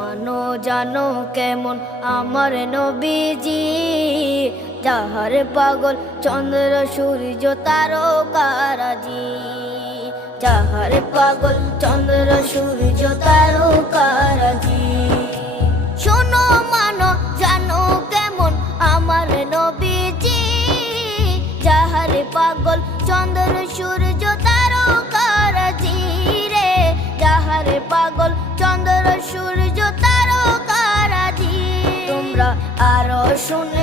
মানো জানো কেমন আমার নবীজি, যাহার পাগল চন্দ্র সূর্য তারকারাজি, যাহার পাগল চন্দ্র সূর্য তারকারাজি। শোনো মানো জানো কেমন আমার নবীজি, যাহার পাগল চন্দ্র সূর্য তারকারাজি রে, যাহার পাগল চন্দ্র সূর্য তারকারাজি। তোমরা আরো শুনে